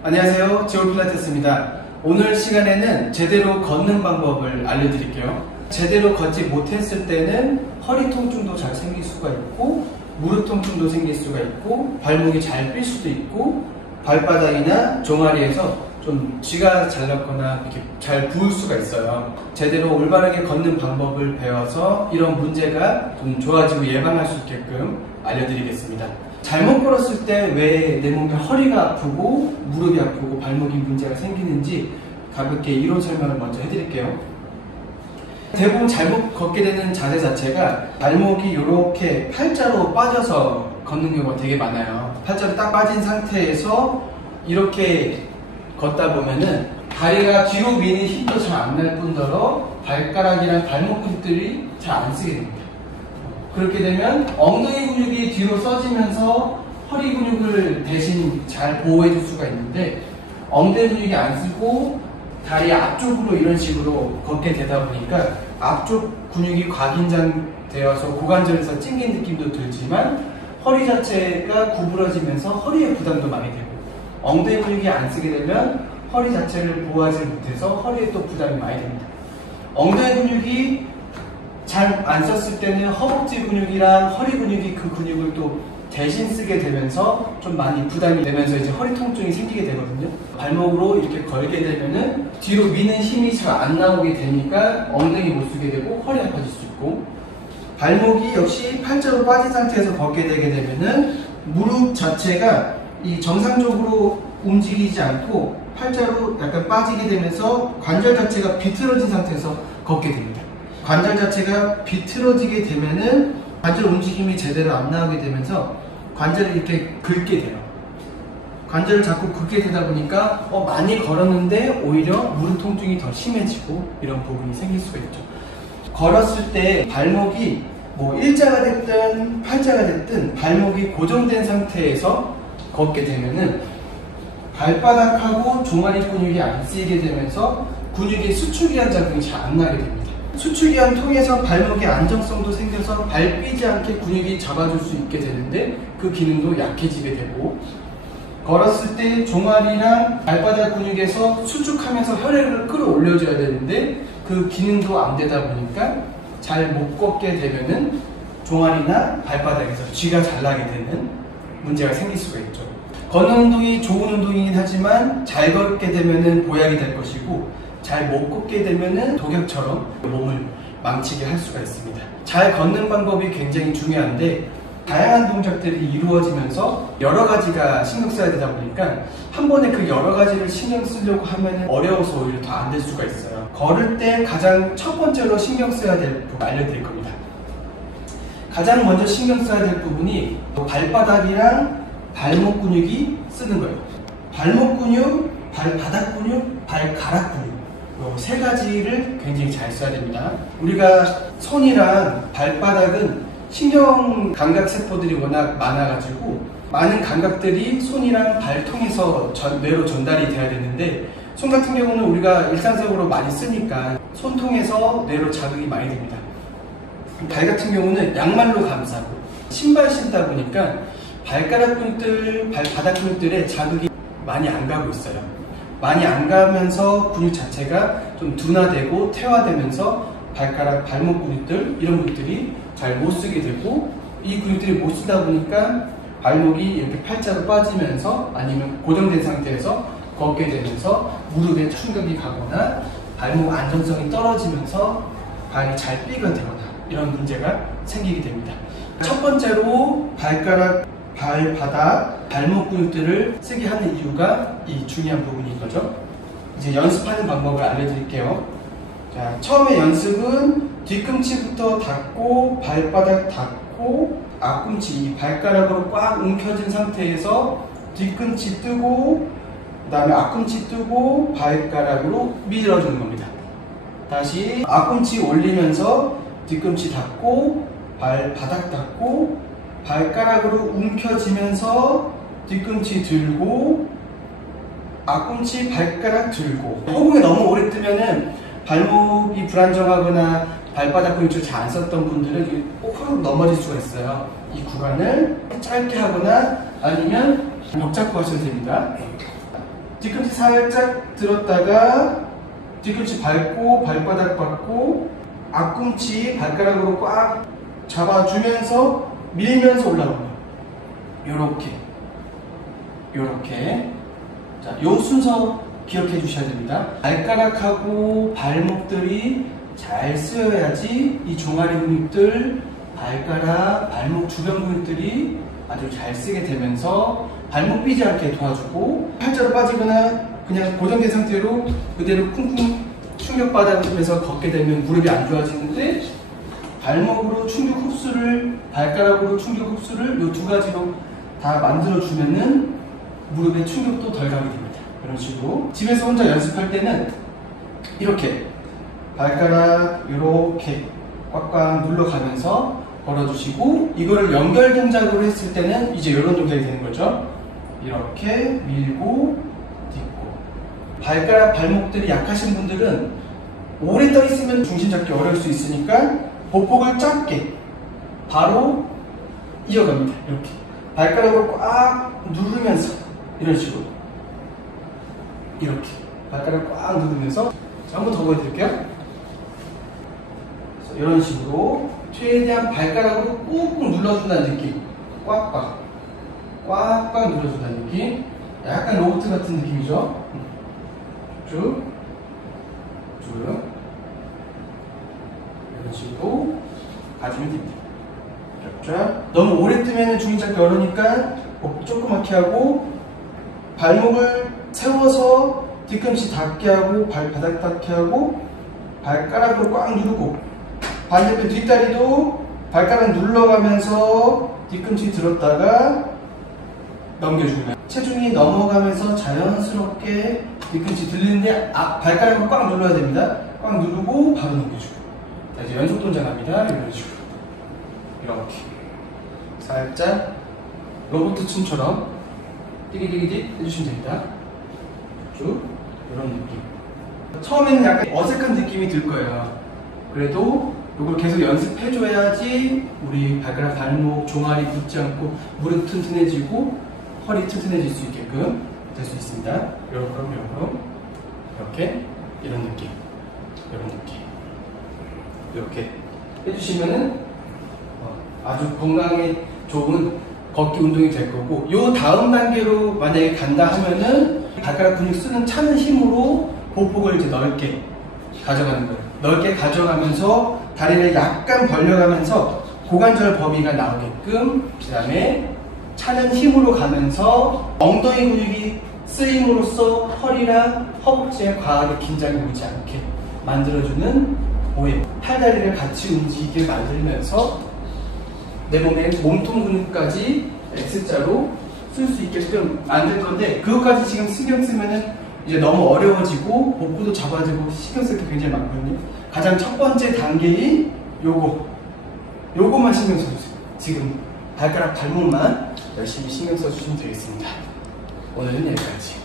안녕하세요, 지올필라테스입니다. 오늘 시간에는 제대로 걷는 방법을 알려드릴게요. 제대로 걷지 못했을 때는 허리 통증도 잘 생길 수가 있고, 무릎 통증도 생길 수가 있고, 발목이 잘 삘 수도 있고, 발바닥이나 종아리에서 좀 쥐가 잘렸거나 이렇게 잘 부을 수가 있어요. 제대로 올바르게 걷는 방법을 배워서 이런 문제가 좀 좋아지고 예방할 수 있게끔 알려드리겠습니다. 잘못 걸었을 때 왜 내 몸에 허리가 아프고 무릎이 아프고 발목이 문제가 생기는지 가볍게 이론 설명을 먼저 해드릴게요. 대부분 잘못 걷게 되는 자세 자체가 발목이 이렇게 팔자로 빠져서 걷는 경우가 되게 많아요. 팔자로 딱 빠진 상태에서 이렇게 걷다 보면은 다리가 뒤로 미는 힘도 잘 안 날 뿐더러 발가락이랑 발목 근육들이 잘 안 쓰게 됩니다. 그렇게 되면 엉덩이 근육이 뒤로 써지면서 허리 근육을 대신 잘 보호해 줄 수가 있는데, 엉덩이 근육이 안 쓰고 다리 앞쪽으로 이런 식으로 걷게 되다 보니까 앞쪽 근육이 과긴장되어서 고관절에서 찡긴 느낌도 들지만 허리 자체가 구부러지면서 허리에 부담도 많이 되고, 엉덩이 근육이 안 쓰게 되면 허리 자체를 보호하지 못해서 허리에 또 부담이 많이 됩니다. 엉덩이 근육이 잘 안 썼을 때는 허벅지 근육이랑 허리 근육이 그 근육을 또 대신 쓰게 되면서 좀 많이 부담이 되면서 이제 허리 통증이 생기게 되거든요. 발목으로 이렇게 걸게 되면은 뒤로 미는 힘이 잘 안 나오게 되니까 엉덩이 못 쓰게 되고 허리 아파질 수 있고, 발목이 역시 팔자로 빠진 상태에서 걷게 되게 되면은 무릎 자체가 이 정상적으로 움직이지 않고 팔자로 약간 빠지게 되면서 관절 자체가 비틀어진 상태에서 걷게 됩니다. 관절 자체가 비틀어지게 되면은 관절 움직임이 제대로 안 나오게 되면서 관절이 이렇게 긁게 돼요. 관절을 자꾸 긁게 되다 보니까 많이 걸었는데 오히려 무릎 통증이 더 심해지고 이런 부분이 생길 수가 있죠. 걸었을 때 발목이 뭐 일자가 됐든 팔자가 됐든 발목이 고정된 상태에서 걷게 되면은 발바닥하고 종아리 근육이 안 쓰이게 되면서 근육의 수축이한 작용이 잘 안 나게 됩니다. 수축기한 통해서 발목의 안정성도 생겨서 발 삐지 않게 근육이 잡아줄 수 있게 되는데 그 기능도 약해지게 되고, 걸었을 때 종아리랑 발바닥 근육에서 수축하면서 혈액을 끌어올려줘야 되는데 그 기능도 안 되다 보니까 잘 못 걷게 되면은 종아리나 발바닥에서 쥐가 잘 나게 되는 문제가 생길 수가 있죠. 걷는 운동이 좋은 운동이긴 하지만 잘 걷게 되면은 보약이 될 것이고, 잘 못 걷게 되면은 독약처럼 몸을 망치게 할 수가 있습니다. 잘 걷는 방법이 굉장히 중요한데, 다양한 동작들이 이루어지면서 여러 가지가 신경 써야 되다 보니까 한 번에 그 여러 가지를 신경 쓰려고 하면 어려워서 오히려 더 안 될 수가 있어요. 걸을 때 가장 첫 번째로 신경 써야 될 부분 알려드릴 겁니다. 가장 먼저 신경 써야 될 부분이 발바닥이랑 발목 근육이 쓰는 거예요. 발목 근육, 발바닥 근육, 발가락 근육, 이 세 가지를 굉장히 잘 써야 됩니다. 우리가 손이랑 발바닥은 신경 감각 세포들이 워낙 많아가지고 많은 감각들이 손이랑 발 통해서 뇌로 전달이 돼야 되는데, 손 같은 경우는 우리가 일상적으로 많이 쓰니까 손 통해서 뇌로 자극이 많이 됩니다. 발 같은 경우는 양말로 감싸고 신발 신다 보니까 발가락 근육들, 발바닥 근육들에 자극이 많이 안 가고 있어요. 많이 안 가면서 근육 자체가 좀 둔화되고 퇴화되면서 발가락, 발목 근육들 이런 것들이 잘 못 쓰게 되고, 이 근육들이 못 쓰다 보니까 발목이 이렇게 팔자로 빠지면서 아니면 고정된 상태에서 걷게 되면서 무릎에 충격이 가거나 발목 안정성이 떨어지면서 발이 잘 삐그되거나 이런 문제가 생기게 됩니다. 첫 번째로 발가락, 발바닥, 발목 근육들을 쓰게 하는 이유가 이 중요한 부분인 거죠. 이제 연습하는 방법을 알려드릴게요. 자, 처음에 연습은 뒤꿈치부터 닫고 발바닥 닫고 앞꿈치, 이 발가락으로 꽉 움켜진 상태에서 뒤꿈치 뜨고 그 다음에 앞꿈치 뜨고 발가락으로 밀어주는 겁니다. 다시 앞꿈치 올리면서 뒤꿈치 닫고 발바닥 닫고 발가락으로 움켜쥐면서 뒤꿈치 들고 앞꿈치 발가락 들고. 허공에 너무 오래 뜨면은 발목이 불안정하거나 발바닥 근육을 잘 안 썼던 분들은 훅 넘어질 수가 있어요. 이 구간을 짧게 하거나 아니면 벽 잡고 하셔도 됩니다. 뒤꿈치 살짝 들었다가 뒤꿈치 밟고 발바닥 밟고 앞꿈치 발가락으로 꽉 잡아주면서 밀면서 올라옵니다. 요렇게. 자, 요 순서 기억해 주셔야 됩니다. 발가락하고 발목들이 잘 쓰여야지 이 종아리 근육들, 발가락, 발목 주변 근육들이 아주 잘 쓰게 되면서 발목 삐지 않게 도와주고, 팔자로 빠지거나 그냥 고정된 상태로 그대로 쿵쿵 충격받으면서 걷게 되면 무릎이 안 좋아지는데, 발목으로 충격 흡수를, 발가락으로 충격 흡수를 이 두 가지로 다 만들어주면은 무릎에 충격도 덜 가게 됩니다. 그런 식으로 집에서 혼자 연습할 때는 이렇게 발가락 이렇게 꽉꽉 눌러가면서 걸어주시고, 이거를 연결 동작으로 했을 때는 이제 이런 동작이 되는 거죠. 이렇게 밀고 딛고. 발가락 발목들이 약하신 분들은 오래 떠 있으면 중심 잡기 어려울 수 있으니까 보폭을 짧게 바로 이어갑니다. 이렇게 발가락으로 꽉 누르면서 이런 식으로 이렇게 발가락 꽉 누르면서. 자, 한번 더 보여드릴게요. 이런 식으로 최대한 발가락으로 꾹꾹 눌러준다는 느낌. 꽉꽉 눌러준다는 느낌. 약간 로봇 같은 느낌이죠. 쭉 이런 식으로 가주면 됩니다. 자, 너무 오래 뜨면 중심 잡기 어려우니까 조그맣게 하고, 발목을 세워서 뒤꿈치 닿게 하고 발바닥 닿게 하고 발가락으로 꽉 누르고, 반대편 뒷다리도 발가락 눌러가면서 뒤꿈치 들었다가 넘겨주면 체중이 넘어가면서 자연스럽게 뒤꿈치 들리는데 발가락을 꽉 눌러야 됩니다. 꽉 누르고 바로 넘겨주고. 자, 이제 연속 동작합니다. 이런 식으로 이렇게 살짝 로봇 춤처럼 띠기디기디 해주시면 됩니다. 쭉 이런 느낌. 처음에는 약간 어색한 느낌이 들 거예요. 그래도 이걸 계속 연습해줘야지 우리 발가락, 발목, 종아리 붙지 않고 무릎 튼튼해지고 허리 튼튼해질 수 있게끔 될 수 있습니다. 이렇게 이런 느낌, 이렇게 해주시면은 아주 건강에 좋은 걷기 운동이 될 거고, 요 다음 단계로 만약에 간다 하면은 발가락 근육 쓰는 차는 힘으로 보폭을 이제 넓게 가져가는 거예요. 넓게 가져가면서 다리를 약간 벌려가면서 고관절 범위가 나오게끔, 그 다음에 차는 힘으로 가면서 엉덩이 근육이 쓰임으로써 허리랑 허벅지에 과하게 긴장이 오지 않게 만들어주는 오해, 팔다리를 같이 움직이게 만들면서 내 몸의 몸통 근육까지 X자로 쓸 수 있게끔 만들 건데, 그것까지 지금 신경 쓰면은 이제 너무 어려워지고 복부도 잡아지고 신경 쓸 게 굉장히 많거든요. 가장 첫 번째 단계인 요거만 신경 써주세요. 지금 발가락 발목만 열심히 신경 써주시면 되겠습니다. 오늘은 여기까지.